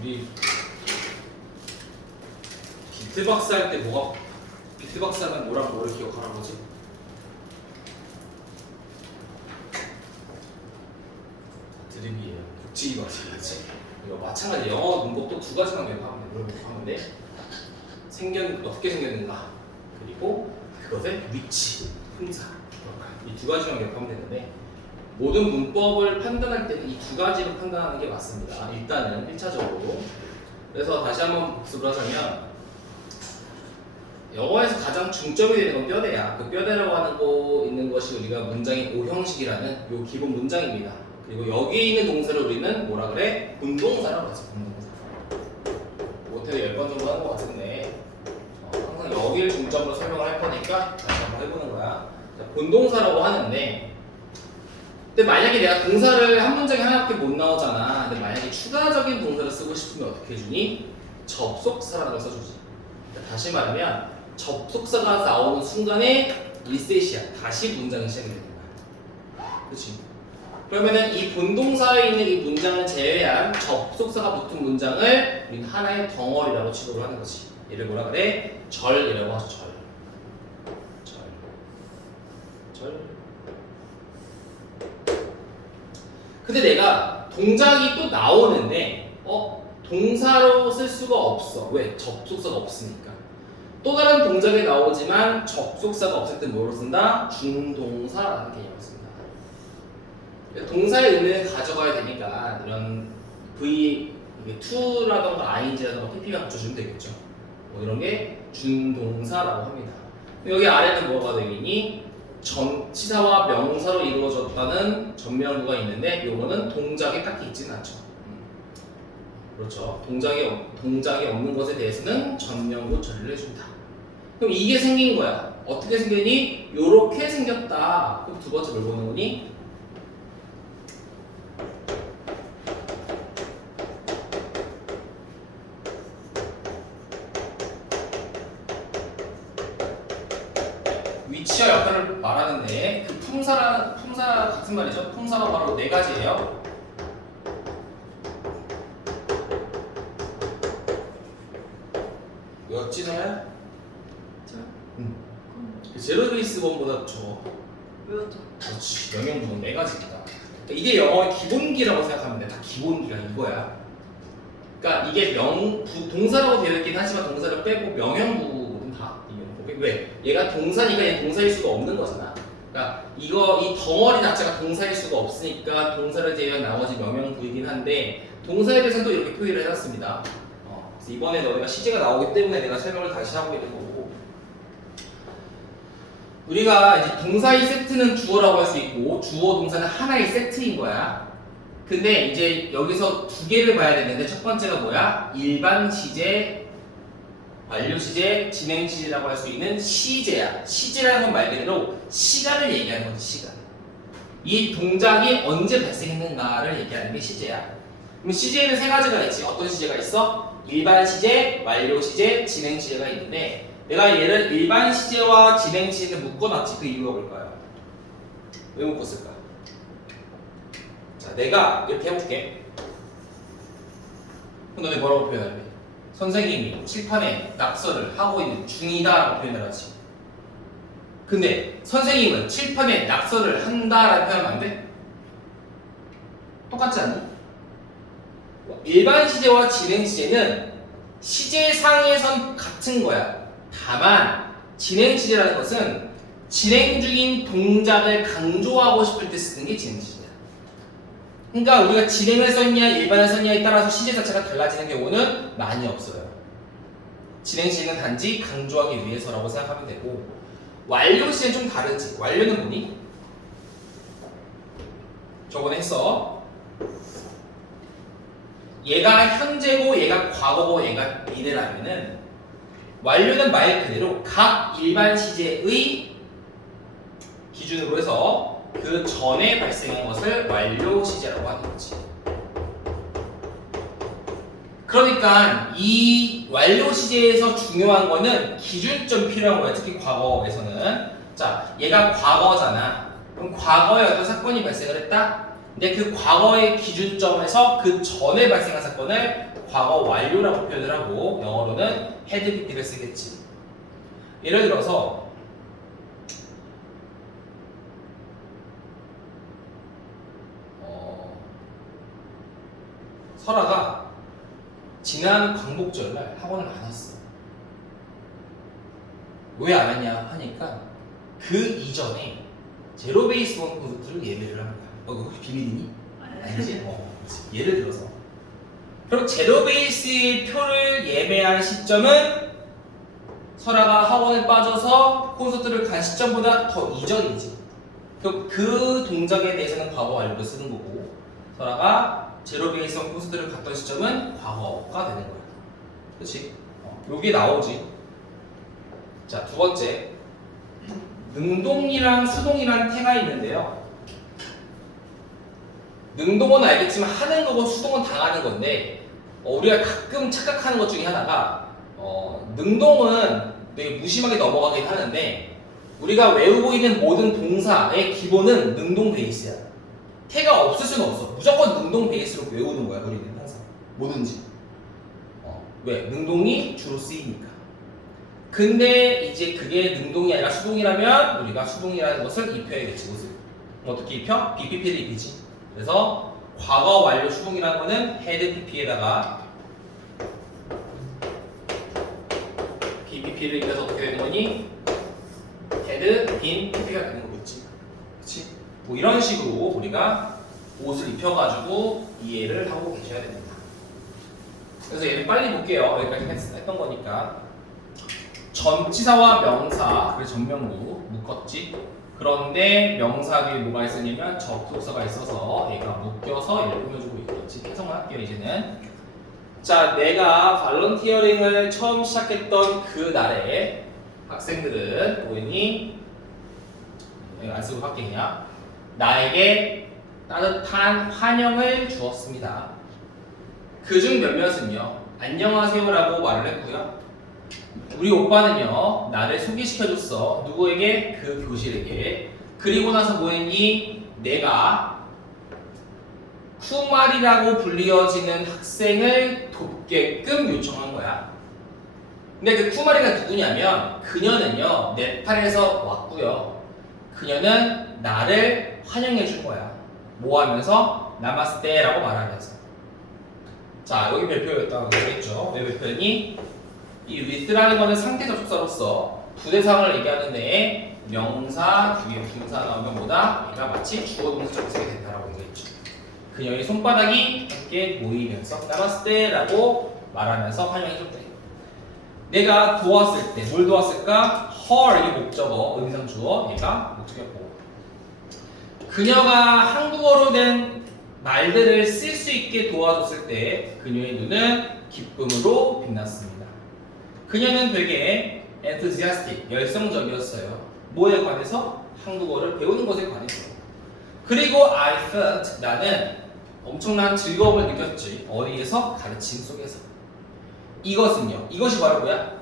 우리 비트박스 할 때 뭐가 비트박스 하면 뭐랑 뭐를 기억하라는 거지? 드립이에요. 복지 마찬가지. 이거 마찬가지. 영어 문법도 두 가지만 기억하면 돼. 어떻게 생겼는가, 그리고 그것의 위치, 품사. 이 두 가지만 기억하면 되는데, 모든 문법을 판단할 때는 이 두 가지로 판단하는 게 맞습니다. 일단은 1차적으로. 그래서 다시 한번 복습을 하자면, 영어에서 가장 중점이 되는 건 뼈대야. 그 뼈대라고 하는 거 있는 것이 우리가 문장의 오형식이라는 요 기본 문장입니다. 그리고 여기에 있는 동사를 우리는 뭐라 그래? 본동사라고 하지. 본동사. 못해도 10번 정도 하는 것 같은데, 항상 여기를 중점으로 설명을 할 거니까 다시 한번 해보는 거야. 자, 본동사라고 하는데, 근데 만약에 내가 동사를 한 문장에 하나밖에 못 나오잖아. 근데 만약에 추가적인 동사를 쓰고 싶으면 어떻게 해주니? 접속사라는 걸 써주지. 그러니까 다시 말하면 접속사가 나오는 순간에 리셋이야. 다시 문장이 시작이 되는 거야. 그렇지? 그러면은 이 본동사에 있는 이 문장을 제외한 접속사가 붙은 문장을 우리는 하나의 덩어리라고 취급을 하는 거지. 얘를 뭐라 그래? 절이라고 하죠. 절. 근데 내가 동작이 또 나오는데 동사로 쓸 수가 없어. 왜? 접속사가 없으니까. 또 다른 동작이 나오지만 접속사가 없을 때 뭐로 쓴다? 준동사라는 개념을 씁니다. 동사의 의미를 가져가야 되니까 이런 V, to라던가 ing라던가 pp만 붙여주면 되겠죠. 뭐 이런 게 준동사라고 합니다. 여기 아래는 뭐가 되겠니? 치사와 명사로 이루어졌다는 전명구가 있는데 요거는 동작이 딱히 있지는 않죠. 그렇죠. 동작이 없는 것에 대해서는 전명구 처리를 해준다. 그럼 이게 생긴 거야. 어떻게 생겼니? 요렇게 생겼다. 그럼 두 번째 뭘 보는 거니? 위치와 역할을 말하는데 그 품사 같은 말이죠. 품사가 바로 네 가지예요. 외웠지 너야? 응. 그 제로베이스 원보다 적어. 외웠죠. 그렇지. 영역부는 네 가지입니다. 그러니까 이게 영어의 기본기라고 생각하면 돼. 다 기본기가 이거야. 그러니까 이게 동사라고 되어 있긴 하지만 동사를 빼고 명형부는 다 왜? 얘가 동사니까 얘 동사일 수가 없는 거잖아. 그러니까 이 덩어리 자체가 동사일 수가 없으니까 동사를 제외한 나머지 명형부이긴 한데 동사에 대해서는 또 이렇게 표현을 해놨습니다. 그래서 이번에 너네가 시제가 나오기 때문에 내가 설명을 다시 하고 있는 거고, 우리가 이제 동사의 세트는 주어라고 할 수 있고 주어 동사는 하나의 세트인 거야. 근데 이제 여기서 두 개를 봐야 되는데 첫 번째가 뭐야? 일반 시제, 완료 시제, 진행 시제라고 할 수 있는 시제야. 시제라는 건 말 그대로 시간을 얘기하는 거지, 시간. 이 동작이 언제 발생했는가를 얘기하는 게 시제야. 그럼 시제에는 세 가지가 있지. 어떤 시제가 있어? 일반 시제, 완료 시제, 진행 시제가 있는데 내가 얘를 일반 시제와 진행 시제를 묶어놨지. 그 이유가 뭘까요? 왜 묶었을까? 자, 내가 이렇게 해볼게. 그럼 너네 뭐라고 표현할래? 선생님이 칠판에 낙서를 하고 있는 중이다라고 표현을 하지. 근데 선생님은 칠판에 낙서를 한다라고 표현하면 안 돼? 똑같지 않니? 일반 시제와 진행 시제는 시제상에선 같은 거야. 다만 진행 시제라는 것은 진행 중인 동작을 강조하고 싶을 때 쓰는 게 진행 시제야. 그러니까 우리가 진행을 썼냐 일반을 썼냐에 따라서 시제 자체가 달라지는 경우는 많이 없어요. 진행 시제는 단지 강조하기 위해서라고 생각하면 되고, 완료 시제는 좀 다르지. 완료는 뭐니? 저번에 했어. 얘가 현재고 얘가 과거고 얘가 미래라면은 완료는 말 그대로 각 일반 시제의 기준으로 해서 그 전에 발생한 것을 완료 시제라고 하는 거지. 그러니까 이 완료 시제에서 중요한 거는 기준점 필요한 거야. 특히 과거에서는. 자, 얘가 과거잖아. 그럼 과거에 어떤 사건이 발생을 했다? 근데 그 과거의 기준점에서 그 전에 발생한 사건을 과거 완료라고 표현을 하고 영어로는 had BP를 쓰겠지. 예를 들어서 설아가 지난 광복절날 학원을 안 왔어. 왜 안 왔냐 하니까 그 이전에 제로 베이스 원 콘서트를 예매를 한 거야. 그거 혹시 비밀이니? 아니지? 그렇지. 예를 들어서 그럼 제로 베이스의 표를 예매한 시점은 설아가 학원에 빠져서 콘서트를 간 시점보다 더 이전이지. 그럼 그 동작에 대해서는 과거 완료를 쓰는 거고 설아가 제로 베이스 원 콘서트를 갔던 시점은 과거가 되는 거야. 그렇지? 요게 나오지. 자, 두 번째. 능동이랑 수동이라는 태가 있는데요. 능동은 알겠지만 하는 거고 수동은 당하는 건데 우리가 가끔 착각하는 것 중에 하나가 능동은 되게 무심하게 넘어가긴 하는데 우리가 외우고 있는 모든 동사의 기본은 능동 베이스야. 태가 없을 수는 없어. 무조건 능동 베이스로 외우는 거야, 우리는 항상. 뭐든지. 왜? 능동이 주로 쓰이니까. 근데 이제 그게 능동이 아니라 수동이라면 우리가 수동이라는 것을 입혀야겠지, 옷을. 어떻게 입혀? BPP를 입히지. 그래서 과거 완료 수동이라는 거는 had PP에다가 BPP를 입혀서 어떻게 되는 거니? had been PP가 되는 거겠지. 그치? 뭐 이런 식으로 우리가 옷을 입혀가지고 이해를 하고 계셔야 됩니다. 그래서 얘를 빨리 볼게요. 여기까지 했던 거니까. 전치사와 명사, 그래서 전명구 묶었지. 그런데 명사 뒤에 뭐가 있으냐면 접속사가 있어서 얘가 묶여서 얘를 꾸며주고 있겠지. 해석을 할게요, 이제는. 자, 내가 발런티어링을 처음 시작했던 그 날에 학생들은 보이니? 내가 안 쓰고 할게 그냥. 나에게 따뜻한 환영을 주었습니다. 그중 몇몇은요, 안녕하세요라고 말을 했고요. 우리 오빠는요, 나를 소개시켜줬어. 누구에게? 그 교실에게. 그리고 나서 뭐 했니? 내가 쿠말이라고 불리어지는 학생을 돕게끔 요청한 거야. 근데 그 쿠말이가 누구냐면 그녀는요, 네팔에서 왔고요. 그녀는 나를 환영해 준 거야. 뭐 하면서? 나마스테라고 말하면서. 자, 여기 별표였다고 했죠. 왜 별표였니? 이 with라는 거는 상태 접속사로서 부대상을 얘기하는데 명사 뒤에 분사 나오면 뭐다? 얘가 마치 주어 동사 접속이 된다라고 얘기했죠. 그녀의 손바닥이 함께 모이면서 나마스테라고 말하면서 환영해줬대. 내가 도왔을 때 뭘 도왔을까? her 이게 목적어, 의미상 주어, 얘가 목적이었고 그녀가 한국어로 된 말들을 쓸 수 있게 도와줬을 때 그녀의 눈은 기쁨으로 빛났습니다. 그녀는 되게 enthusiastic, 열성적이었어요. 뭐에 관해서? 한국어를 배우는 것에 관해서. 그리고 I felt, 나는 엄청난 즐거움을 느꼈지. 어디에서? 가르침 속에서. 이것은요, 이것이 바로 뭐야?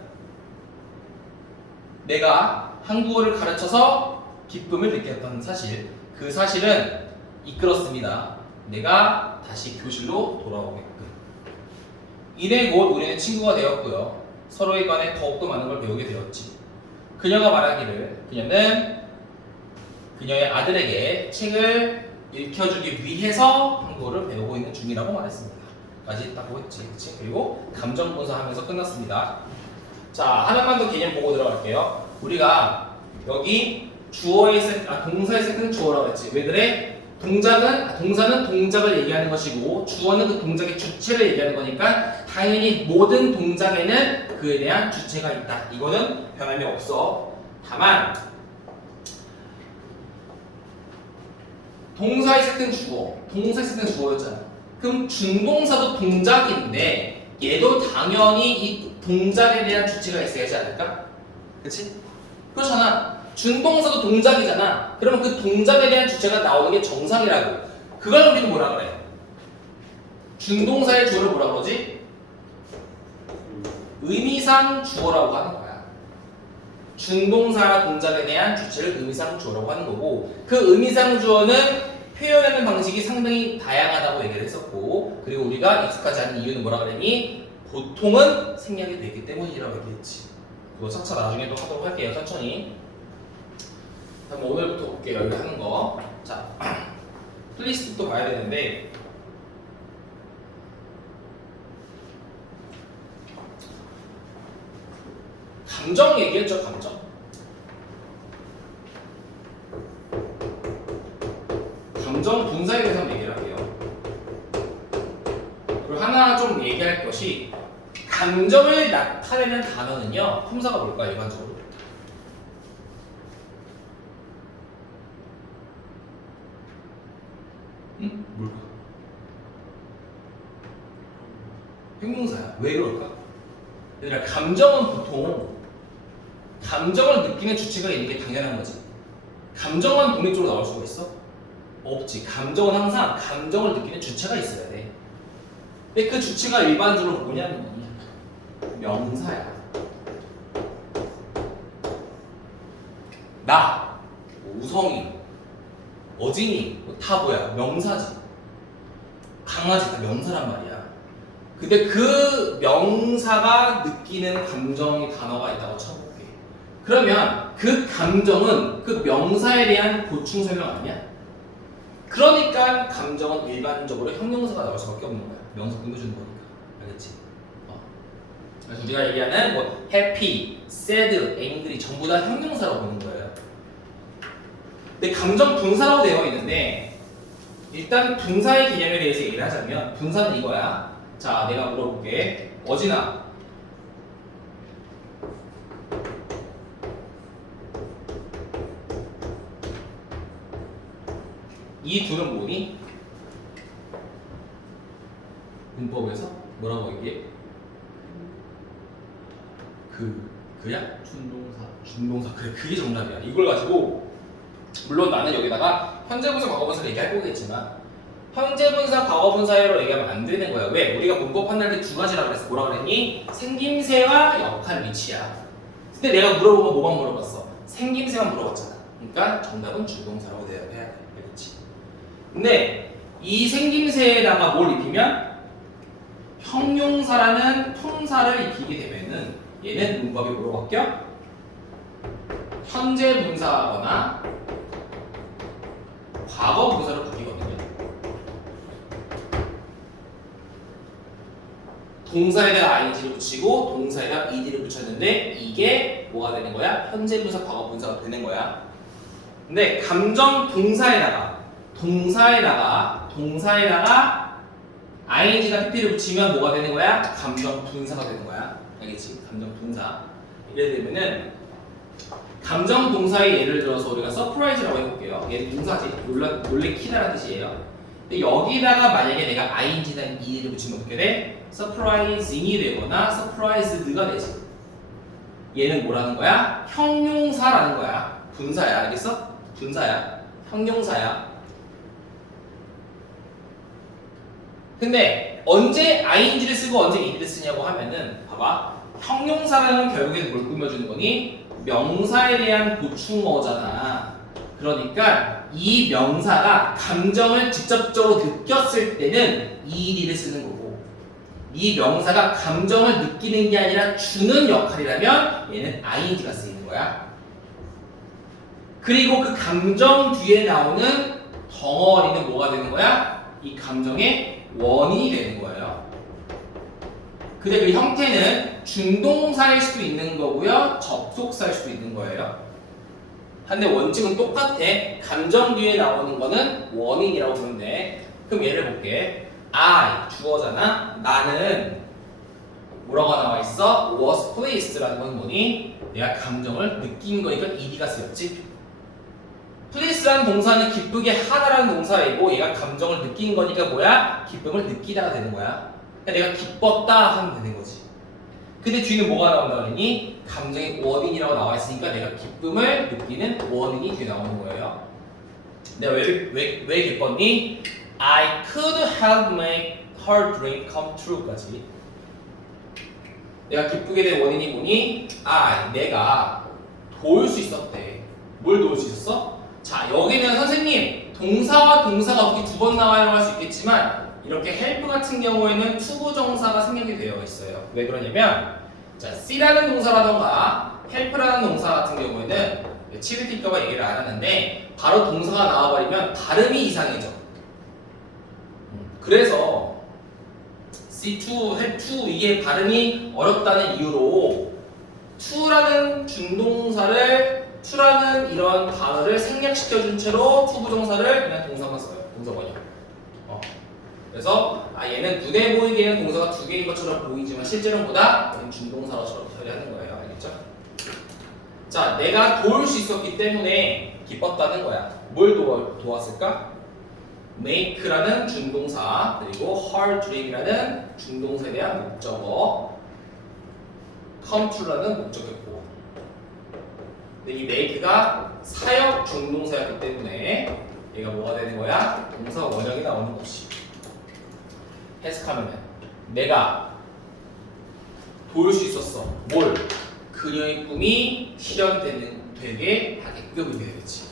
내가 한국어를 가르쳐서 기쁨을 느꼈던 사실. 그 사실은 이끌었습니다. 내가 다시 교실로 돌아오게끔. 이내 곧 우리는 친구가 되었고요. 서로에 관해 더욱더 많은 걸 배우게 되었지. 그녀가 말하기를 그녀는 그녀의 아들에게 책을 읽혀주기 위해서 한국어를 배우고 있는 중이라고 말했습니다. 까지 했다고 했지. 그치? 그리고 감정분사 하면서 끝났습니다. 자, 하나만 더 개념 보고 들어갈게요. 우리가 여기 주어의 동사의 세트는 주어라고 했지. 왜 그래? 동사는 동작을 얘기하는 것이고 주어는 그 동작의 주체를 얘기하는 거니까 당연히 모든 동작에는 그에 대한 주체가 있다. 이거는 변함이 없어. 다만 동사의 세트는 주어, 동사의 세트는 주어였잖아. 그럼 준동사도 동작인데 얘도 당연히 이 동작에 대한 주체가 있어야 하지 않을까? 그치? 그렇잖아. 준동사도 동작이잖아. 그러면 그 동작에 대한 주체가 나오는 게 정상이라고. 그걸 우리는 뭐라 그래? 준동사의 주어를 뭐라 그러지? 의미상 주어라고 하는 거야. 준동사 동작에 대한 주체를 의미상 주어라고 하는 거고 그 의미상 주어는 표현하는 방식이 상당히 다양하다고 얘기를 했었고, 그리고 우리가 익숙하지 않은 이유는 뭐라 그랬니? 보통은 생략이 되기 때문이라고 얘기했지. 그거 차차 나중에 또 하도록 할게요. 천천히. 그럼 오늘부터 볼게요. 여기 하는 거. 자, 플리스부터 봐야 되는데, 감정 얘기했죠, 감정. 감정 분사에 대해서 한번 얘기를 할게요. 그리고 하나 좀 얘기할 것이, 감정을 나타내는 단어는요, 품사가 뭘까요, 일반적으로? 응? 뭘까? 형용사야. 왜 그럴까? 얘들아, 감정은 보통 감정을 느끼는 주체가 있는 게 당연한 거지. 감정만 독립적으로 나올 수가 있어? 없지. 감정은 항상 감정을 느끼는 주체가 있어야 돼. 근데 그 주체가 일반적으로 뭐냐면 명사야. 나, 우성이, 어진이 다 뭐야? 명사지. 강아지 다 명사란 말이야. 근데 그 명사가 느끼는 감정의 단어가 있다고 쳐볼게. 그러면 그 감정은 그 명사에 대한 보충 설명 아니야? 그러니까 감정은 일반적으로 형용사가 나올 수밖에 없는 거야. 명사 끊어주는 거니까. 알겠지? 그래서 우리가 얘기하는 뭐 happy, sad, angry 전부 다 형용사라고 보는 거예요. 근데 감정 분사라고 되어 있는데, 일단 분사의 개념에 대해서 얘기를 하자면 분사는 이거야. 자, 내가 물어볼게. 어진아, 이 둘은 뭐니? 문법에서 뭐라고 얘기해? 그야? 준동사. 그래, 그게 정답이야. 이걸 가지고 물론 나는 여기다가 현재분사, 과거분사를 얘기할 거겠지만 현재분사, 과거분사로 얘기하면 안 되는 거야. 왜? 우리가 문법 판단할 때 두 가지라고 그랬어. 뭐라 그랬니? 생김새와 역할 위치야. 근데 내가 물어보면 뭐만 물어봤어? 생김새만 물어봤잖아. 그러니까 정답은 준동사라고 돼야 돼. 알겠지? 근데 이 생김새에다가 뭘 입히면 형용사라는 품사를 입히게 되면은 얘는 문법이 뭐로 바뀌어? 현재 분사거나 과거 분사로 바뀌거든요. 동사에다가 ing를 붙이고 동사에다가 ed를 붙였는데 이게 뭐가 되는 거야? 현재 분사, 과거 분사가 되는 거야. 근데 감정 동사에다가 ing나 pp를 붙이면 뭐가 되는 거야? 감정 분사가 되는 거야. 알겠지? 감정 분사. 예를 들면은 감정 동사의 예를 들어서 우리가 서프라이즈라고 해볼게요. 얘는 동사지. 놀래키다라는 뜻이에요. 근데 여기다가 만약에 내가 ing나 ed를 붙이면 어떻게 돼? surprising이 되거나 surprised가 되지. 얘는 뭐라는 거야? 형용사라는 거야. 분사야. 알겠어? 분사야. 형용사야. 근데 언제 ing를 쓰고 언제 ed를 쓰냐고 하면은 봐봐. 형용사라는 결국에는 뭘 꾸며주는 거니? 명사에 대한 보충어잖아. 그러니까 이 명사가 감정을 직접적으로 느꼈을 때는 ed를 쓰는 거고, 이 명사가 감정을 느끼는 게 아니라 주는 역할이라면 얘는 ing가 쓰이는 거야. 그리고 그 감정 뒤에 나오는 덩어리는 뭐가 되는 거야? 이 감정의 원인이 되는 거예요. 근데 그 형태는 준동사일 수도 있는 거고요, 접속사일 수도 있는 거예요. 근데 원칙은 똑같아. 감정 뒤에 나오는 거는 원인이라고 부르면 돼. 그럼 예를 볼게. I 주어잖아. 나는 뭐라고 나와 있어? was pleased라는 건 뭐니? 내가 감정을 느낀 거니까 ed가 쓰였지. please라는 동사는 기쁘게 하다라는 동사이고, 얘가 감정을 느낀 거니까 뭐야? 기쁨을 느끼다가 되는 거야. 그러니까 내가 기뻤다 하면 되는 거지. 근데 뒤는 뭐가 나온다 그러니? 감정의 원인이라고 나와 있으니까 내가 기쁨을 느끼는 원인이 뒤에 나오는 거예요. 내가 왜 기뻤니? I could help make her dream come true까지. 내가 기쁘게 된 원인이 뭐니? 내가 도울 수 있었대. 뭘 도울 수 있었어? 자, 여기는 선생님 동사와 동사가 어떻게 두 번 나와요 할 수 있겠지만 이렇게 help 같은 경우에는 투부정사가 생략이 되어 있어요. 왜 그러냐면 자, C라는 동사라던가 help라는 동사 같은 경우에는 치드티까봐 얘기를 안 하는데 바로 동사가 나와버리면 발음이 이상해져. 그래서 C2, help2 이게 발음이 어렵다는 이유로 to라는 준동사를 to라는 이런 단어를 생략시켜준 채로 투부정사를 그냥 동사만 써요. 동사원형. 그래서 얘는 눈에 보이기에는 동사가 두 개인 것처럼 보이지만 실제로는 보다 준동사처럼 처리하는 거예요. 알겠죠? 자, 내가 도울 수 있었기 때문에 기뻤다는 거야. 뭘 도왔을까? make라는 준동사 그리고 hard dream이라는 준동사에 대한 목적어 come to라는 목적어고 근데 이 make가 사역 준동사였기 때문에 얘가 뭐가 되는 거야? 동사 원형이 나오는 것이 해석하면 내가 도울 수 있었어. 뭘? 그녀의 꿈이 실현되게 하게끔 이렇게 되겠지.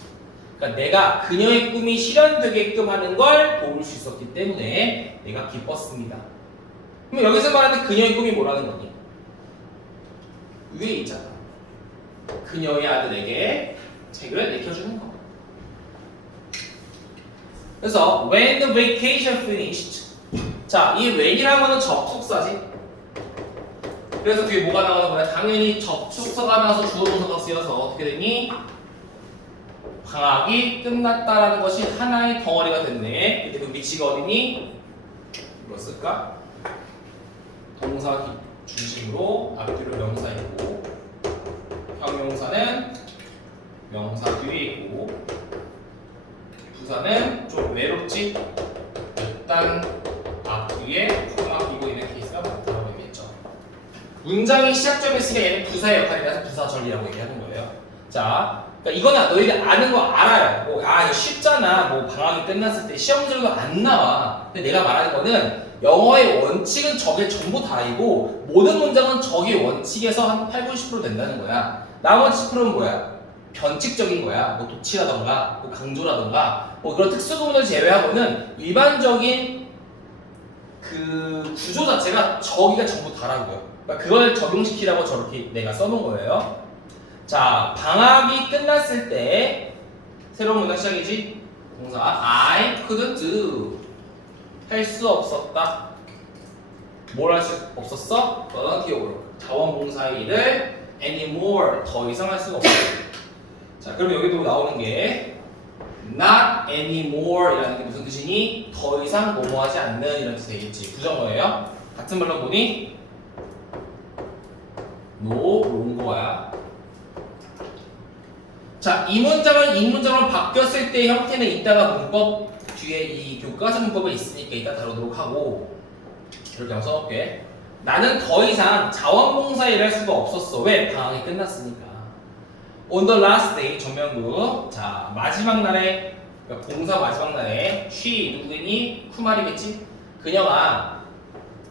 그러니까 내가 그녀의 꿈이 실현되게끔 하는 걸 도울 수 있었기 때문에 내가 기뻤습니다. 그럼 여기서 말하는 그녀의 꿈이 뭐라는 거니? 위에 있잖아. 그녀의 아들에게 책을 읽혀주는 거. 그래서 when the vacation finished 자, 이 when이라는 거는 접속사지. 그래서 뒤에 뭐가 나오는 거야? 당연히 접속사가 나와서 주어 동사가 쓰여서 어떻게 되니? 방학이 끝났다라는 것이 하나의 덩어리가 됐네. 근데 그 위치가 어디니? 뭐 쓸까? 동사 중심으로 앞뒤로 명사 있고 형용사는 명사 뒤에 있고 부사는 좀 외롭지? 일단 앞뒤에 코가 끼고 있는 케이스가 많다고 얘기했죠. 문장이 시작점에 있으면 얘는 부사의 역할이라서 부사절이라고 얘기하는 거예요. 자, 그러니까 이거는 너희들 아는 거 알아요. 뭐, 이거 쉽잖아. 뭐 방학이 끝났을 때 시험지도 안 나와. 근데 내가 말하는 거는 영어의 원칙은 저게 전부 다이고 모든 문장은 저게 원칙에서 한 8, 90% 된다는 거야. 나머지 10%는 뭐야? 변칙적인 거야. 뭐 도치라던가, 뭐 강조라던가, 뭐 그런 특수구문을 제외하고는 일반적인 그 구조 자체가 저기가 전부 다라고요. 그러니까 그걸 적용시키라고 저렇게 내가 써놓은 거예요. 자, 방학이 끝났을 때 새로운 문장 시작이지? 동사 I couldn't 할 수 없었다. 뭘 할 수 없었어? 너는 기억으로 자원봉사의 일을 anymore 더 이상 할 수가 없어. 자, 그럼 여기도 나오는 게 not anymore 이라는 게 무슨 뜻이니? 더 이상 뭐뭐하지 않는 이런 뜻이 되겠지. 부정어예요. 같은 말로 보니 no 온 거야. 자, 이 문장은 이 문장으로 바뀌었을 때 형태는 이따가 문법 뒤에 이 교과서 문법에 있으니까 이따 다루도록 하고 이렇게 한번 써볼게. 나는 더 이상 자원봉사 일할 수가 없었어. 왜? 방학이 끝났으니까. On the last day 전명구. 자, 마지막 날에 그러니까 봉사 마지막 날에 she 누구니? 쿠마리겠지? 그녀가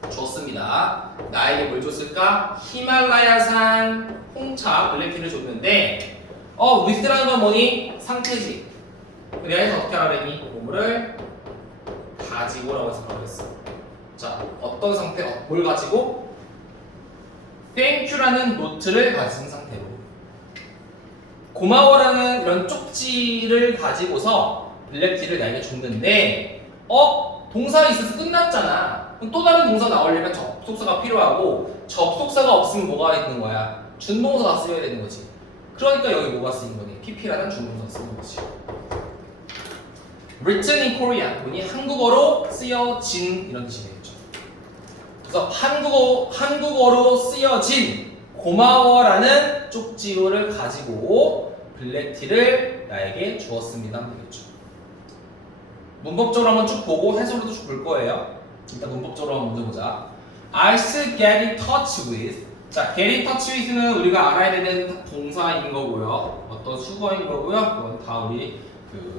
줬습니다. 나에게 뭘 줬을까? 히말라야산 홍차 블랙티를 줬는데 with라는 건 뭐니? 상태지. 내가 해서 어떻게 하라 그랬니? 보물을 가지고라고 해서 그랬어. 자, 어떤 상태? 뭘 가지고? 땡큐라는 노트를 가진 상태로. 고마워라는 이런 쪽지를 가지고서 블랙티를 나에게 줬는데 동사가 있어서 끝났잖아. 그럼 또 다른 동사 나오려면 접속사가 필요하고 접속사가 없으면 뭐가 있는 거야? 준동사가 쓰여야 되는 거지. 그러니까 여기 뭐가 쓰인 거니? PP라는 준동사가 쓰인 거지. Written in Korean 보니 한국어로 쓰여진 이런 뜻이 되겠죠. 그래서 한국어로 쓰여진 고마워라는 쪽지를 가지고 블랙티를 나에게 주었습니다 하면 되겠죠. 문법적으로 한번 쭉 보고 해석으로도 쭉 볼 거예요. 일단 문법적으로 한번 먼저 보자. I still get in touch with. 자, get in touch with는 우리가 알아야 되는 동사인 거고요. 어떤 수거인 거고요. 그건 다 우리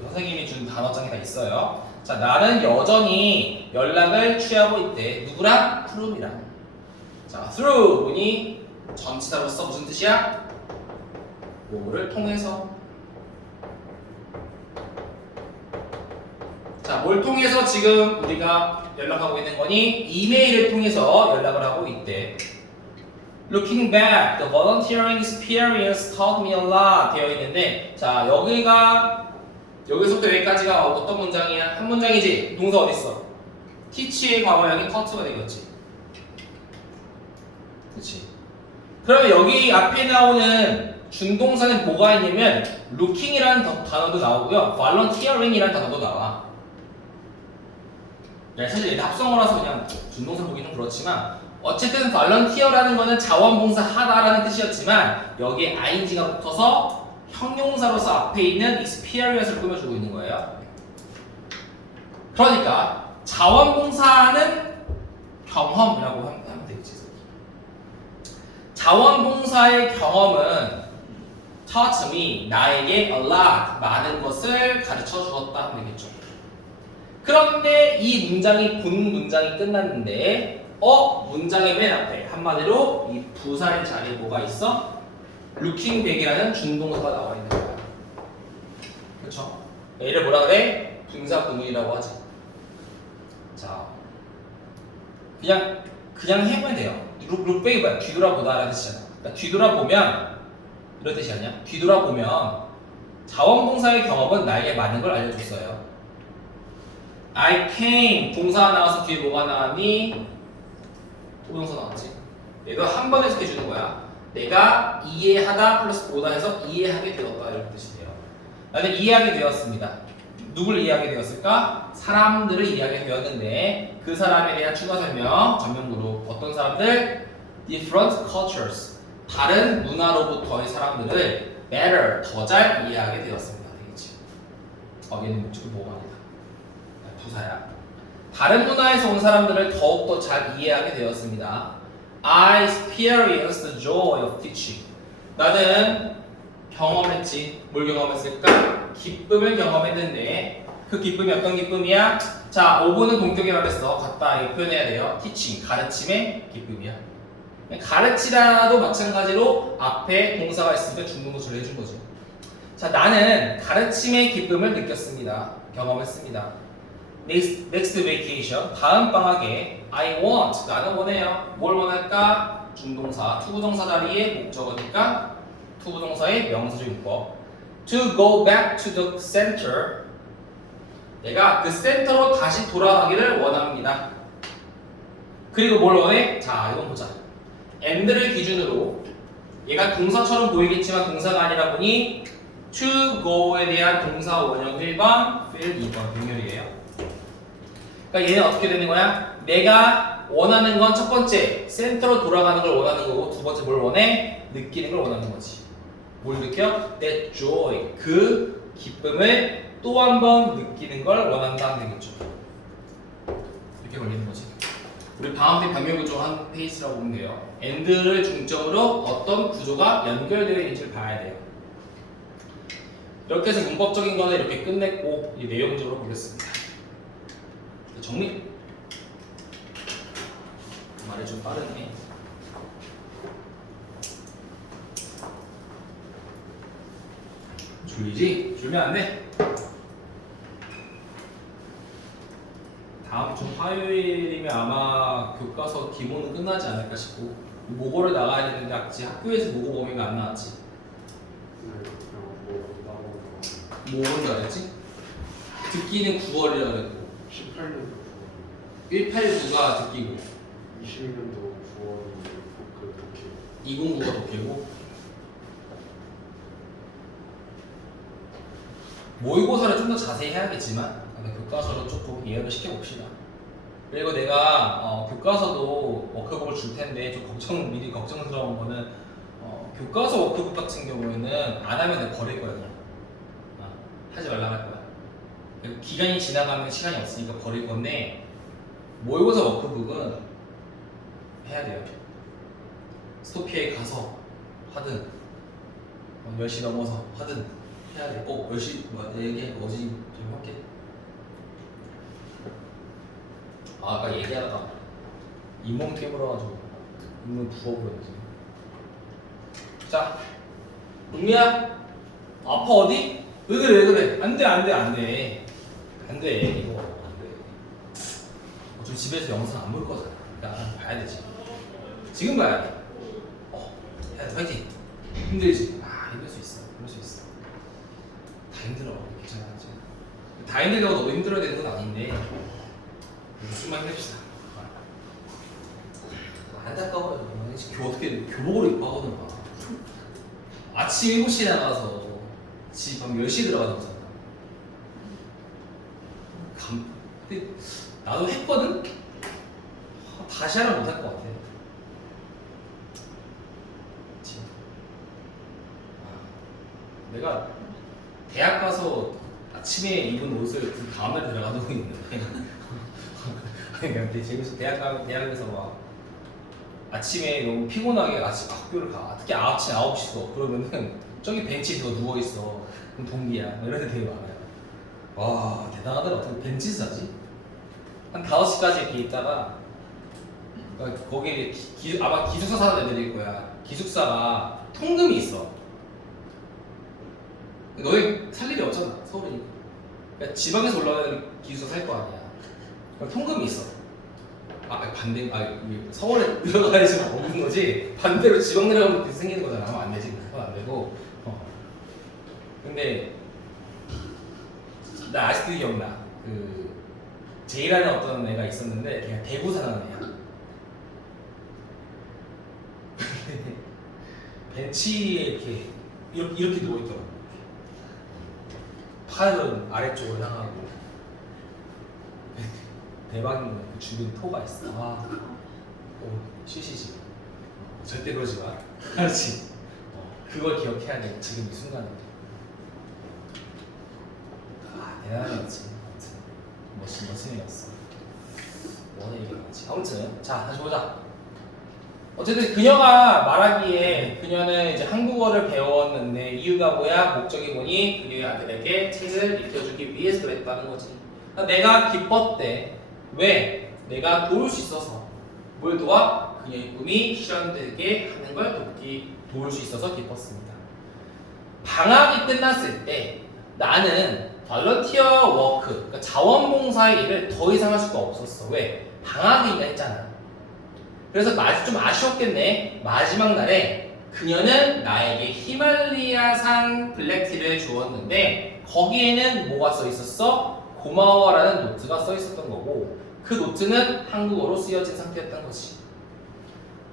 선생님이 준 단어장에 다 있어요. 자, 나는 여전히 연락을 취하고 있대. 누구랑? 프롬이랑. 자, through 보니 전치사로서 무슨 뜻이야? 뭐를 통해서. 자, 뭘 통해서 지금 우리가 연락하고 있는 거니? 이메일을 통해서 연락을 하고 있대. Looking back, the volunteering experience taught me a lot 되어 있는데, 자, 여기서부터 여기까지가 어떤 문장이야? 한 문장이지? 동사 어딨어? teach의 과거형이 taught 되겠지. 그치? 그러면 여기 앞에 나오는 준동사는 뭐가 있냐면 looking이라는 단어도 나오고요, volunteering이라는 단어도 나와. 사실 얘는 합성어라서 그냥 준동사 보기는 그렇지만 어쨌든 volunteer라는 거는 자원봉사 하다라는 뜻이었지만 여기에 ing가 붙어서 형용사로서 앞에 있는 experience를 꾸며주고 있는 거예요. 그러니까 자원봉사는 경험이라고 하면 되겠지. 자원봉사의 경험은 taught me, 나에게 a lot, 많은 것을 가르쳐 주었다 하면 되겠죠. 그런데 이 문장이 본 문장이 끝났는데 문장의 맨 앞에 한마디로 이 부사의 자리에 뭐가 있어? looking back이라는 준동사가 나와 있는 거야. 그렇죠? 얘를 뭐라 그래? 분사 구문이라고 하지. 자, 그냥 해보면 돼요. look back 뭐야? 뒤돌아보다라는 뜻이잖아. 그러니까 뒤돌아보면 이런 뜻이 아니야? 뒤돌아보면 자원봉사의 경험은 나에게 많은 걸 알려줬어요. I came 동사가 나와서 뒤에 뭐가 나왔니? 동사 나왔지. 얘도 한 번에 해석해주는 거야. 내가 이해하다 플러스 보다 해서 이해하게 되었다 이런 뜻이 돼요. 나는 이해하게 되었습니다. 누굴 이해하게 되었을까? 사람들을 이해하게 되었는데 그 사람에 대한 추가 설명 전면부로 어떤 사람들? Different cultures 다른 문화로부터의 사람들을 better 더 잘 이해하게 되었습니다. 되겠지. 얘는 목적이 뭐가 아니다. 부사야. 다른 문화에서 온 사람들을 더욱더 잘 이해하게 되었습니다. I experienced the joy of teaching. 나는 경험했지. 뭘 경험했을까? 기쁨을 경험했는데 그 기쁨이 어떤 기쁨이야? 자, 5분은 동격에 말했어. 같다 이거 표현해야 돼요. teaching, 가르침의 기쁨이야. 가르치다도 마찬가지로 앞에 동사가 있으니까 중동사를 해준 거죠. 자, 나는 가르침의 기쁨을 느꼈습니다. 경험했습니다. Next vacation, 다음 방학에 I want, 나는 원해요. 뭘 원할까? 준동사, 투부정사 자리에 목적어니까 투부정사의 명사적 용법. To go back to the center, 내가 그 센터로 다시 돌아가기를 원합니다. 그리고 뭘 원해? 자, 이건 보자. and를 기준으로 얘가 동사처럼 보이겠지만 동사가 아니라 보니 to go에 대한 동사 원형 1번, fill 2번 병렬이에요. 그러니까 얘는 어떻게 되는 거야? 내가 원하는 건 첫 번째 센터로 돌아가는 걸 원하는 거고 두 번째 뭘 원해? 느끼는 걸 원하는 거지. 뭘 느껴? That joy, 그 기쁨을 또 한 번 느끼는 걸 원한다 하면 되겠죠. 이렇게 걸리는 거지. 우리 방학 때 변명 구조 한 페이스라고 보면 돼요. and를 중점으로 어떤 구조가 연결되어 있는지를 봐야 돼요. 이렇게 해서 문법적인 거는 이렇게 끝냈고 이 내용적으로 보겠습니다. 정리. 말이 좀 빠르네. 졸리지? 졸면 안 돼. 다음 주 화요일이면 아마 교과서 기본은 끝나지 않을까 싶고 모고를 나가야 되는데 아직 학교에서 모고 범위가 안 나왔지. 모고는 잘했지? 듣기는 9월이라 그랬고 18년도 189가 듣기고 20년도 9월이 그 독해 209가 독해고 모의고사를 좀 더 자세히 해야겠지만 교과서로 조금 이해를 시켜봅시다. 그리고 내가 교과서도 워크북을 줄 텐데 좀 미리 걱정스러운 거는 교과서 워크북 같은 경우에는 안 하면 내가 버릴 거야. 그냥. 하지 말라 할 거야. 기간이 지나가면 시간이 없으니까 버릴 건데 모의고사 워크북은 해야 돼요. 스토피에 가서 하든 10시 넘어서 하든 해야 돼. 10시 얘기할 거 어제 좀 할게. 아까 얘기하다가 잇몸 깨물어가지고 잇몸 부어버렸지. 자, 은미야 아파 어디? 왜 그래? 안돼 이거 어차피 집에서 영상 안 볼 거잖아. 그러니까 봐야 되지. 지금 봐야 돼. 야, 파이팅. 힘들지? 힘들 수 있어. 그럴 수 있어. 다 힘들어. 괜찮아. 다 힘들다고 너무 힘들어야 되는 건 아닌데 좀만 힘냅시다. 안타까워요. 어떻게 교복으로 입고 하거든. 아침 7시에 나가서 집 밤 10시에 들어가는 거잖아. 근데 나도 했거든? 다시 하면 못할 것 같아. 그치? 내가 대학 가서 아침에 입은 옷을 그 다음날 들어가지고 있는데 그러니까 재밌어. 대학에서 막 아침에 너무 피곤하게 아침 학교를 가. 특히 아침 9시 수업 그러면은 저기 벤치에 누워있어. 그럼 동기야. 이런 데 되게 많아요. 와 대단하더라. 어떻게 벤치에서 자지? 한 5시까지 이렇게 있다가 그러니까 거기 아마 기숙사 사는 애들일 거야. 기숙사가 통금이 있어. 너희 살 일이 없잖아. 서울이니까. 그러니까 지방에서 올라오는 애들은 기숙사 살 거 아니야. 그럼 통금이 있어. 서울에 들어가야지 없는 거지. 반대로 지방 내려가면 그렇게 생기는 거잖아. 하면 안 되지. 그건 안 되고. 근데 나 아직도 기억나. 그 제이라는 어떤 애가 있었는데 걔가 대구 사는 애야. 벤치에 이렇게 누워있더라고. 팔은 아래쪽으로 향하고. 대박인 거야. 그 주변 토가 있어. 쉬시지. 절대 그러지 마. 알았지? 그걸 기억해야 돼. 지금 이 순간에. 대단한 애였지. 아무튼 멋진 애였어. 원해 얘기하지. 아무튼 자 다시 보자. 어쨌든 그녀가 말하기에 그녀는 이제 한국어를 배웠는데 이유가 뭐야? 목적이 뭐니? 그녀의 아들에게 책을 읽혀주기 위해서 그랬다는 거지. 내가 기뻤대. 왜? 내가 도울 수 있어서. 뭘 도와? 그녀의 꿈이 실현되게 하는 걸 도울 수 있어서 기뻤습니다. 방학이 끝났을 때 나는 volunteer work, 그러니까 자원봉사의 일을 더 이상 할 수가 없었어. 왜? 방학이니까 했잖아. 그래서 좀 아쉬웠겠네. 마지막 날에 그녀는 나에게 히말리아산 블랙티를 주었는데 거기에는 뭐가 써 있었어? 고마워라는 노트가 써 있었던 거고 그 노트는 한국어로 쓰여진 상태였던 거지.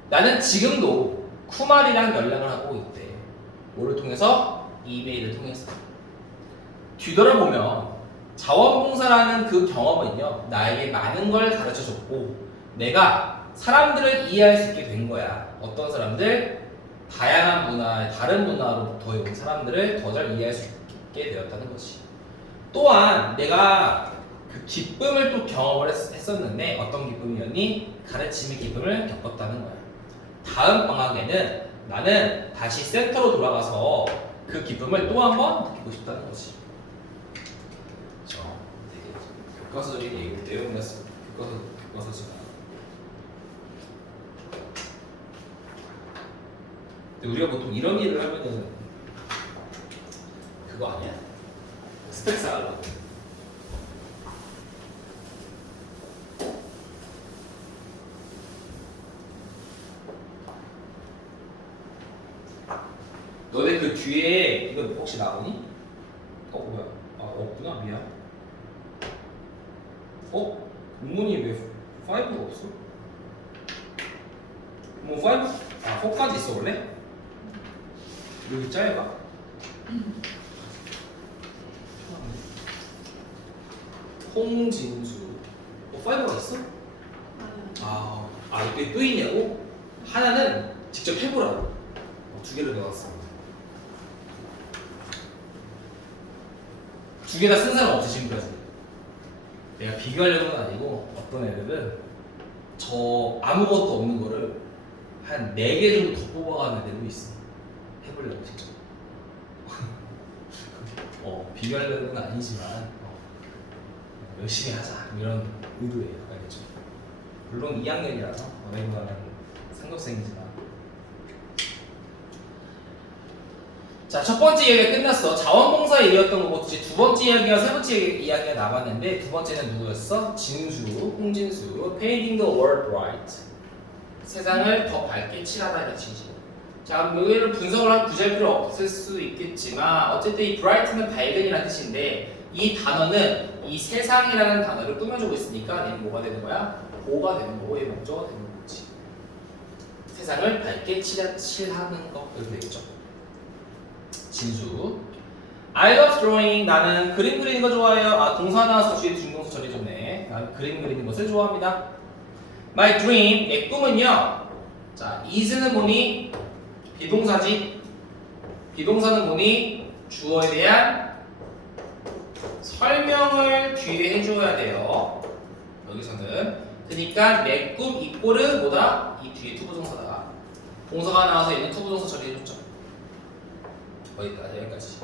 나는 지금도 쿠마리랑 연락을 하고 있대. 뭐를 통해서? 이메일을 통해서. 뒤돌아보면 자원봉사라는 그 경험은요 나에게 많은 걸 가르쳐줬고 내가 사람들을 이해할 수 있게 된 거야. 어떤 사람들? 다양한 문화, 다른 문화로부터 온 사람들을 더 잘 이해할 수 있게 되었다는 거지. 또한 내가 그 기쁨을 또 경험을 했었는데 어떤 기쁨이었니? 가르침의 기쁨을 겪었다는 거야. 다음 방학에는 나는 다시 센터로 돌아가서 그 기쁨을 또 한 번 느끼고 싶다는 거지. 되게 교과서적인 내용이었어. 교과서지만. 근데 우리가 보통 이런 일을 하면은 그거 아니야? 스펙 쌓으려고. 너네 그 뒤에 이거 혹시 나오니? 뭐야? 없구나. 미안. 문문이 왜 5가 없어? 뭐 5? 4까지 있어 원래? 여기 짧아? 홍진수 5가 있어? 이게 또 있냐고? 하나는 직접 해보라고. 2개를 넣었어. 2개 다 쓴 사람 없어 지금까지. 내가 비교하려는 건 아니고 어떤 애들은 저 아무것도 없는 거를 한 4개 정도 더 뽑아가는 애들도 있어. 해보려고 직접. 비교하려는 건 아니지만 열심히 하자 이런 의도예요. 알겠죠? 물론 2학년이라서 너네보다는 상급생이지만 자, 첫 번째 이야기가 끝났어. 자원봉사 얘기였던 거고 이제 두 번째 이야기와 세 번째 이야기가 남았는데 두 번째는 누구였어? 진수, 홍진수. Painting the world bright. 세상을 더 밝게 칠하다 이런 뜻이지. 자, 그럼 여기를 분석을 한 구제할 필요 없을 수 있겠지만 어쨌든 이 bright는 밝은이라는 뜻인데 이 단어는 이 세상이라는 단어를 꾸며주고 있으니까 얘는 뭐가 되는 거야? 보가 되는 거고 얘 목적어가 되는 거지. 세상을 밝게 칠하는 거 이렇게 되겠죠. 진수. I love drawing. 나는 그림 그리는 거 좋아해요. 아, 동사 나와서 뒤에 준동사 처리해줬네. 나는 그림 그리는 것을 좋아합니다. My dream. 내 꿈은요. 자, is는 뭐니? 비동사지. 비동사는 뭐니? 주어에 대한 설명을 뒤에 해줘야 돼요. 여기서는. 그러니까 내 꿈 이꼬르 뭐다? 이 뒤에 투부정사다. 동사가 나와서 얘는 투부정사 처리해줬죠. 여기까지.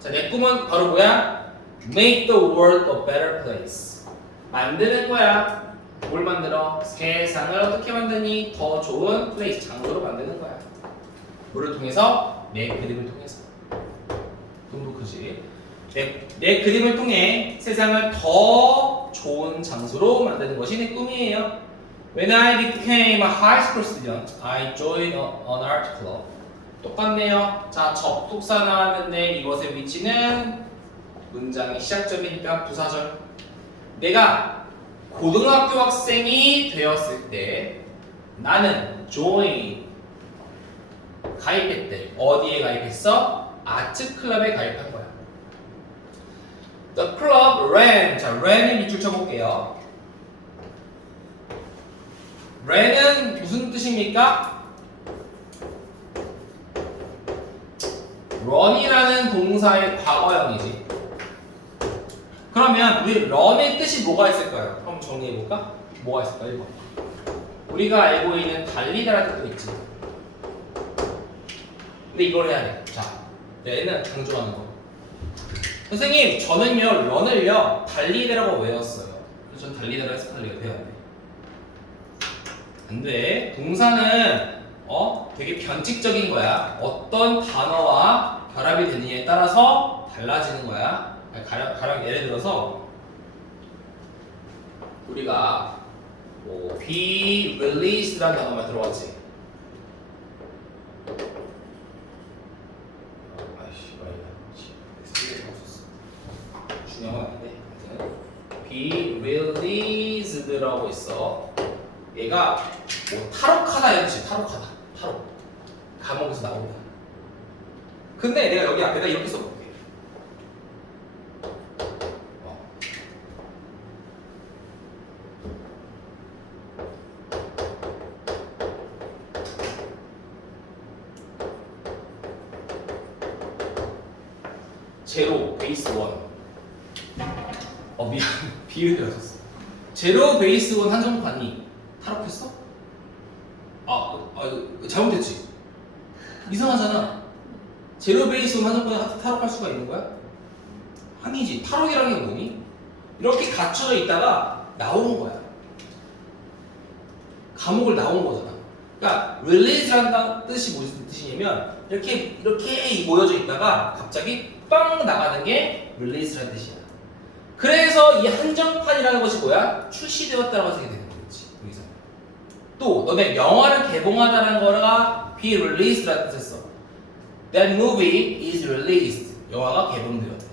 자, 내 꿈은 바로 뭐야? Make the world a better place. 만드는 거야. 뭘 만들어? 세상을 어떻게 만드니? 더 좋은 place, 장소로 만드는 거야. 뭐를 통해서? 내 그림을 통해서. 꿈도 크지. 내 그림을 통해 세상을 더 좋은 장소로 만드는 것이 내 꿈이에요. When I became a high school student, I joined an art club. 똑같네요. 자, 접속사 나왔는데 이것의 위치는 문장의 시작점이니까 부사절. 내가 고등학교 학생이 되었을 때 나는 join 가입했대. 어디에 가입했어? 아트 클럽에 가입한 거야. The club ran. 자, ran을 밑줄 쳐볼게요. ran은 무슨 뜻입니까? run이라는 동사의 과거형이지. 그러면 우리 run의 뜻이 뭐가 있을까요? 한번 정리해볼까? 뭐가 있을까요? 1번. 우리가 알고 있는 달리다라는 뜻도 있지. 근데 이걸 해야 돼. 자, 얘는 강조하는 거. 선생님, 저는요 run을요 달리다라고 외웠어요. 그래서 전 달리다라 해서 달리다 배워야 돼. 안 돼. 동사는 되게 변칙적인 거야. 어떤 단어와 결합이 되느냐에 따라서 달라지는 거야. 가령 예를 들어서 우리가 뭐 be released라는 단어만 들어봤지. 중요한 건 아닌데 be released라고 있어. 얘가 뭐 탈옥하다 이런 뜻이 탈옥하다. 탈옥. 감옥에서 나온다. 근데 내가 여기 앞에다 이렇게 써볼게. 제로 베이스 원. 미안. 비읍이라 썼어. 제로 베이스 원 한정판이 탈옥했어? 잘못했지. 이상하잖아. 제로 베이스 원 한정판이 탈옥할 수가 있는 거야? 아니지. 탈옥이라는 게 뭐니? 이렇게 갇혀져 있다가 나오는 거야. 감옥을 나온 거잖아. 그러니까 release라는 뜻이 무슨 뜻이냐면 이렇게 모여져 있다가 갑자기 빵 나가는 게 release라는 뜻이야. 그래서 이 한정판이라는 것이 뭐야? 출시되었다라고 생각이 되는 거지. 여기서. 또 너네 영화를 개봉하다는 거가 be released라는 뜻이었어. That movie is released. 영화가 개봉되었다.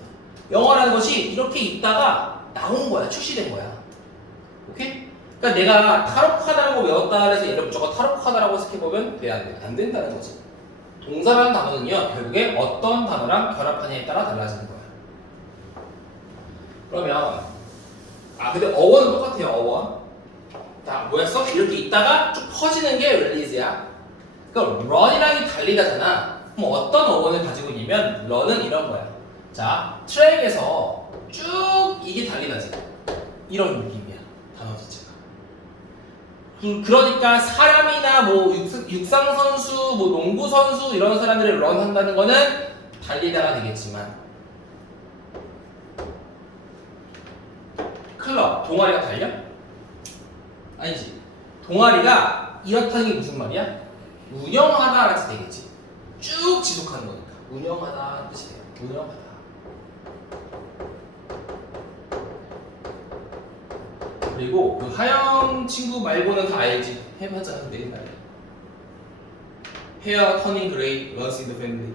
영화라는 것이 이렇게 있다가 나온 거야. 출시된 거야. 오케이? 그러니까 내가 탈옥하다라고 외웠다 해서 얘를 무조건 탈옥하다라고 해석해보면 돼, 안 돼? 안 된다는 거지. 동사라는 단어는요, 결국에 어떤 단어랑 결합하냐에 따라 달라지는 거야. 그러면 근데 어원은 똑같아요. 어원. 자, 뭐였어? 이렇게 있다가 쭉 퍼지는 게 release야. 그러니까 run이랑이 달리다잖아. 그럼 어떤 어원을 가지고 있냐면 run은 이런 거야. 자, 트랙에서 쭉 이게 달리다지. 이런 느낌이야. 단어 자체가. 그러니까 사람이나 뭐 육상 선수, 뭐 농구 선수 이런 사람들을 run 한다는 거는 달리다가 되겠지만 클럽, 동아리가 달려? 아니지. 동아리가 이렇다는 게 무슨 말이야? 운영하다라는 뜻이 되겠지. 쭉 지속하는 거니까. 운영하다 뜻이에요. 운영하다. 그리고 그 하영 친구 말고는 다 알지. 해봤잖아 내일 말이야. Hair turning gray runs in the family.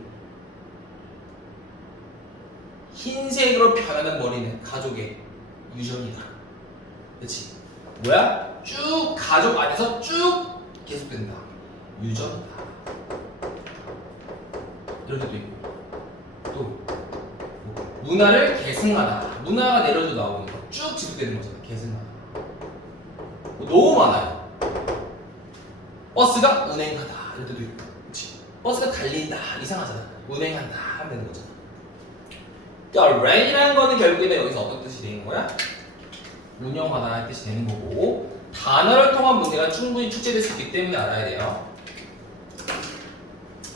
흰색으로 변하는 머리는 가족의 유전이다. 그렇지? 뭐야? 쭉 가족 안에서 쭉 계속된다. 유전이다. 이런 데도 있고 또 문화를 계승하다. 문화가 내려도 나오는 거 쭉 지속되는 거잖아. 계승하다. 너무 많아요. 버스가 운행하다. 이런 데도 있고 그렇지? 버스가 달린다. 이상하잖아. 운행한다 하면 되는 거잖아. 그러니까 run이라는 거는 결국에는 여기서 어떤 뜻이 되는 거야? 운영하다 할 뜻이 되는 거고 단어를 통한 문제가 충분히 출제될 수 있기 때문에 알아야 돼요.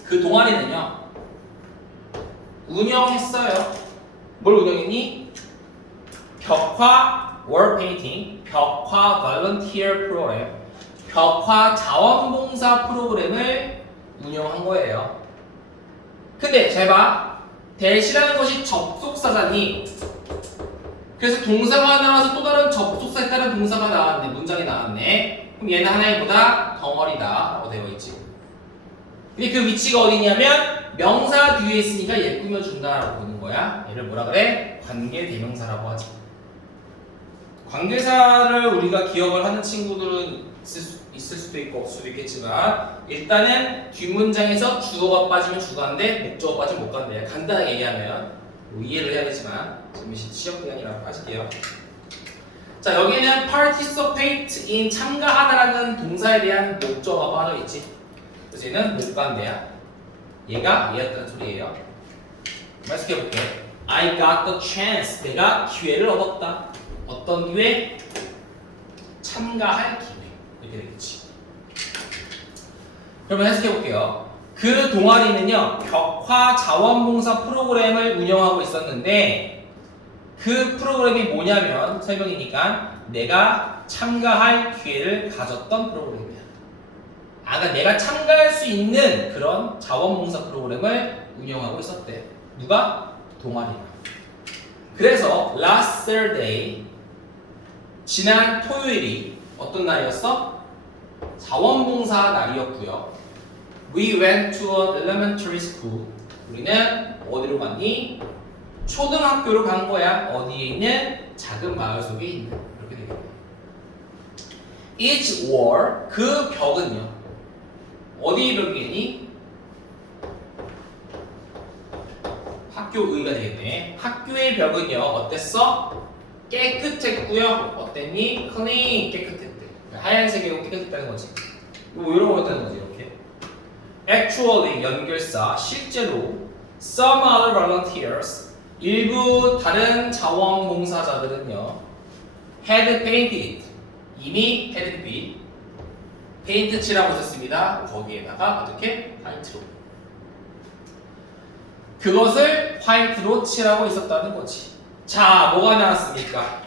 그 동아리는요 운영했어요. 뭘 운영했니? 벽화 wall painting, 벽화 volunteer 프로그램, 벽화 자원봉사 프로그램을 운영한 거예요. 근데 잘 봐. 대시라는 것이 접속사잖니. 그래서 동사가 나와서 또 다른 접속사에 따른 동사가 나왔네. 문장이 나왔네. 그럼 얘는 하나의 보다 덩어리다 라고 되어 있지. 근데 그 위치가 어디냐면 명사 뒤에 있으니까 얘 꾸며준다라고 보는 거야. 얘를 뭐라 그래? 관계대명사라고 하지. 관계사를 우리가 기억을 하는 친구들은 있을 수도 있고 없을 수도 있겠지만 일단은 뒷문장에서 주어가 빠지면 주어인데 목적어가 빠지면 못 간대. 간단하게 얘기하면 뭐 이해를 해야 되지만 지금 시험 기간이라고 빠질게요. 자 여기는 participate in 참가하다라는 동사에 대한 목적어가 빠져있지. 그래서 얘는 못 간대야. 얘가 얘였다는 소리예요. 말씀해볼게. I got the chance. 내가 기회를 얻었다. 어떤 기회? 참가할 기회. 이렇게 되겠지. 그러면 해석해볼게요. 그 동아리는요 벽화 자원봉사 프로그램을 운영하고 있었는데 그 프로그램이 뭐냐면 설명이니까 내가 참가할 기회를 가졌던 프로그램이야. 그러니까 내가 참가할 수 있는 그런 자원봉사 프로그램을 운영하고 있었대. 누가? 동아리가. 그래서 last Thursday 지난 토요일이 어떤 날이었어? 자원봉사 날이었고요. We went to an elementary school. 우리는 어디로 갔니? 초등학교로 간 거야. 어디에 있는? 작은 마을 속에 있는. 이렇게 되겠네. Each wall 그 벽은요. 어디 벽이니? 학교의가 되겠네. 학교의 벽은요. 어땠어? 깨끗했고요. 어땠니? clean 깨끗했대. 하얀색이고 깨끗했다는 거지. 뭐 이런 거였다는 거지 이렇게. Actually 연결사 실제로 some other volunteers 일부 다른 자원봉사자들은요 had painted 이미 had been 페인트 칠하고 있었습니다. 거기에다가 어떻게? 화이트로 그것을 화이트로 칠하고 있었다는 거지. 자 뭐가 나왔습니까?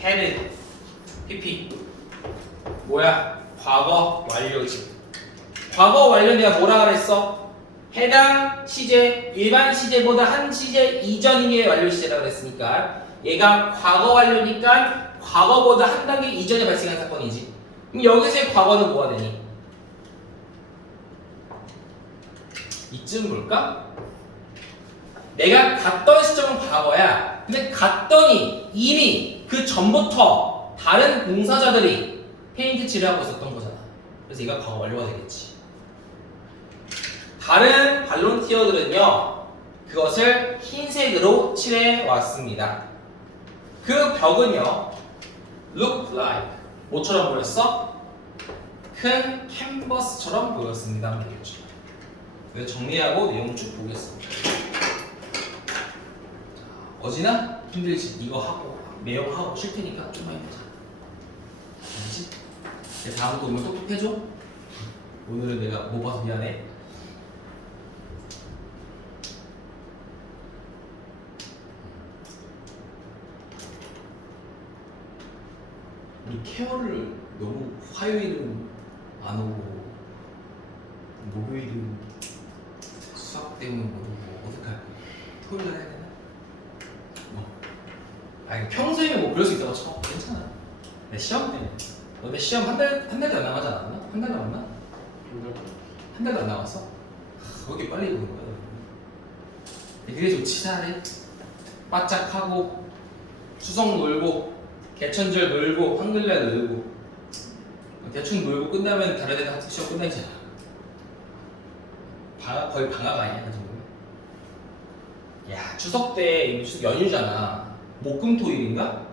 had pp 뭐야? 과거 완료지. 과거 완료 내가 뭐라 그랬어? 해당 시제, 일반 시제보다 한 시제 이전인 게 완료 시제라고 그랬으니까 얘가 과거 완료니까 과거보다 한 단계 이전에 발생한 사건이지. 그럼 여기서의 과거는 뭐가 되니? 이쯤 볼까? 내가 갔던 시점은 과거야. 근데 갔더니 이미 그 전부터 다른 봉사자들이 페인트 칠하고 있었던 거잖아. 그래서 얘가 과거 완료가 되겠지. 다른 발론티어들은요 그것을 흰색으로 칠해 왔습니다. 그 벽은요 look like 뭐처럼 보였어? 큰 캔버스처럼 보였습니다. 말이죠. 그래서 정리하고 내용 쭉 보겠습니다. 자, 어지나? 힘들지? 이거 하고 내용 하고 쉴 테니까 좀만 힘내자. 알지? 내 다음부터 오면 똑똑해져? 오늘은 내가 못 봐서 미안해. 우리 케어를 너무 화요일은 안 오고 목요일은 수학 때문에 뭐 어떡할 거야? 토요일 날 해야 되나? 아니 평소에는 뭐 그럴 수 있다고 쳐. 괜찮아. 내 시험 때문에. 너네 시험 한 달도 안 남았지 않았나? 한 달 남았나? 한 달도 안 남았어? 왜 이렇게 빨리 보는 거야? 그게 좋지 차라리. 바짝하고 추석 놀고 개천절 놀고 한글날 놀고 대충 놀고 끝나면 다른 애들 학습 시험 끝나잖아. 거의 방학 아니야 그 정도면? 야 추석 때 이거 추석 연휴잖아. 목금토일인가?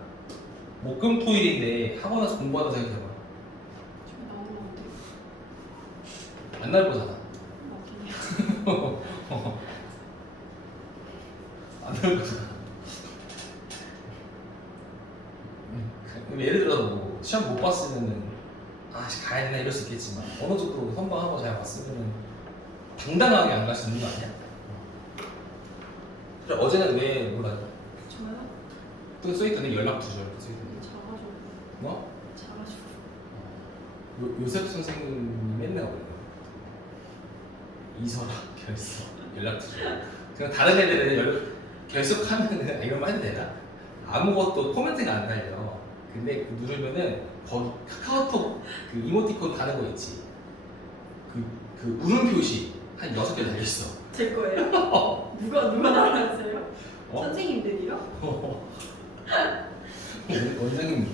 목금토일인데 하고 나서 공부하다 생각해봐. 지금 나오면 안 돼. 안 날 거잖아. 맞긴 해요. 안 날 거잖아. 예를 들어서 뭐 시험 못 봤으면은 가야 되나 이럴 수 있겠지만 어느 정도 선방하고 잘 봤으면은 당당하게 안 갈 수 있는 거 아니야? 그래 어제는 왜 뭐라 저요? 또 써있던데 연락 두절 이렇게 써있던데 근데 작아지고. 뭐? 작아지고. 요셉 선생님이 맨날 그래요. 이설아 결석 연락 두절. 그냥 다른 애들은 결석하면은 이런 말 해도 되나? 아무것도 코멘트가 안 달려. 근데 누르면은 거기 카카오톡 그 이모티콘 다는 거 있지. 그 울음 표시 한 6개 달려있어. 제 거예요? 누가 날아갔어요? 어? 선생님들이요? 원장님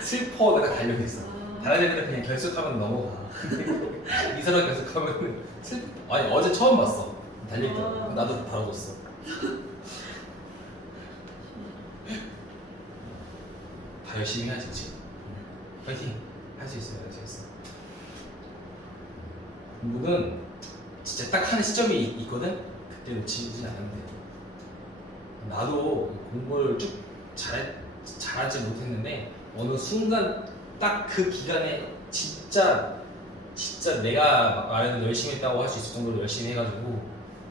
슬퍼가 달려있어. 아. 다른 애들은 그냥 결석하면 넘어가. 이 사람 결석하면 아니 어제 처음 봤어. 달려있더라고. 아. 나도 달아줬어. 다 열심히 해야지 지금. 파이팅! 할 수 있어요. 할 수 있어. 공부는 진짜 딱 하는 시점이 있거든? 그때 놓치지 않으면 돼. 나도 공부를 쭉 잘하지 못했는데 어느 순간 딱 그 기간에 진짜 내가 말해도 열심히 했다고 할 수 있을 정도로 열심히 해가지고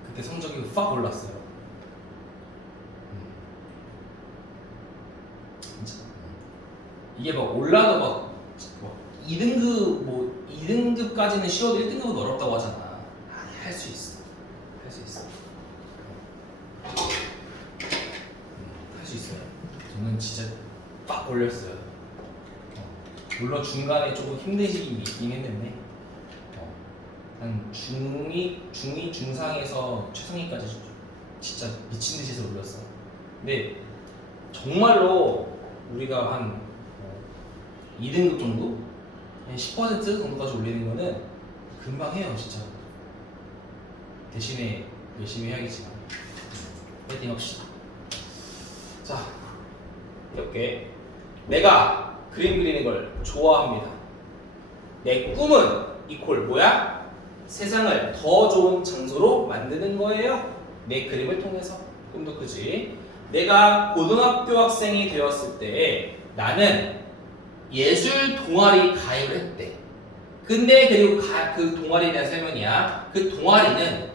그때 성적이 확 올랐어요. 진짜. 이게 막 올라도 막 2등급 뭐 2등급까지는 쉬워도 1등급은 어렵다고 하잖아. 아니 할 수 있어. 할 수 있어. 할 수 있어요. 저는 진짜 빡 올렸어요. 물론 중간에 조금 힘든 시기 있긴 했는데 한 중2, 중3에서 최상위까지 진짜 미친 듯이 해서 올렸어. 근데 정말로 우리가 한 2등급 정도? 한 10% 정도까지 올리는 거는 금방 해요, 진짜. 대신에 열심히 해야겠지만. 파이팅 합시다. 자, 이렇게 내가 그림 그리는 걸 좋아합니다. 내 꿈은 이퀄 뭐야? 세상을 더 좋은 장소로 만드는 거예요. 내 그림을 통해서. 꿈도 크지. 내가 고등학교 학생이 되었을 때 나는 예술 동아리 가입을 했대. 근데 그리고 그 동아리에 대한 설명이야. 그 동아리는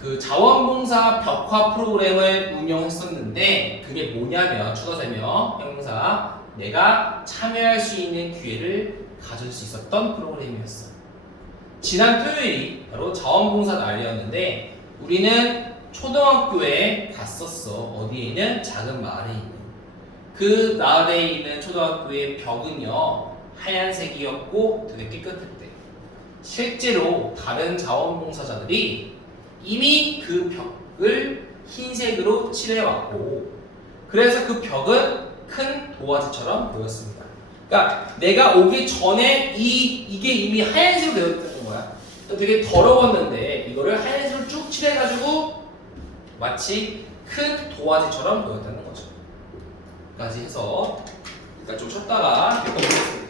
그 자원봉사 벽화 프로그램을 운영했었는데 그게 뭐냐면 추가 설명 형용사 내가 참여할 수 있는 기회를 가질 수 있었던 프로그램이었어. 지난 토요일이 바로 자원봉사 날이었는데 우리는 초등학교에 갔었어. 어디에 있는 작은 마을에 있는 그 마을에 있는 초등학교의 벽은요 하얀색이었고 되게 깨끗했대. 실제로 다른 자원봉사자들이 이미 그 벽을 흰색으로 칠해왔고 그래서 그 벽은 큰 도화지처럼 보였습니다. 그러니까 내가 오기 전에 이게 이미 하얀색으로 되어 있던 거야. 되게 더러웠는데 이거를 하얀색으로 쭉 칠해가지고 마치 큰 도화지처럼 보였다는 거죠. 까지 해서 일단 좀 쉬었다가 보겠습니다.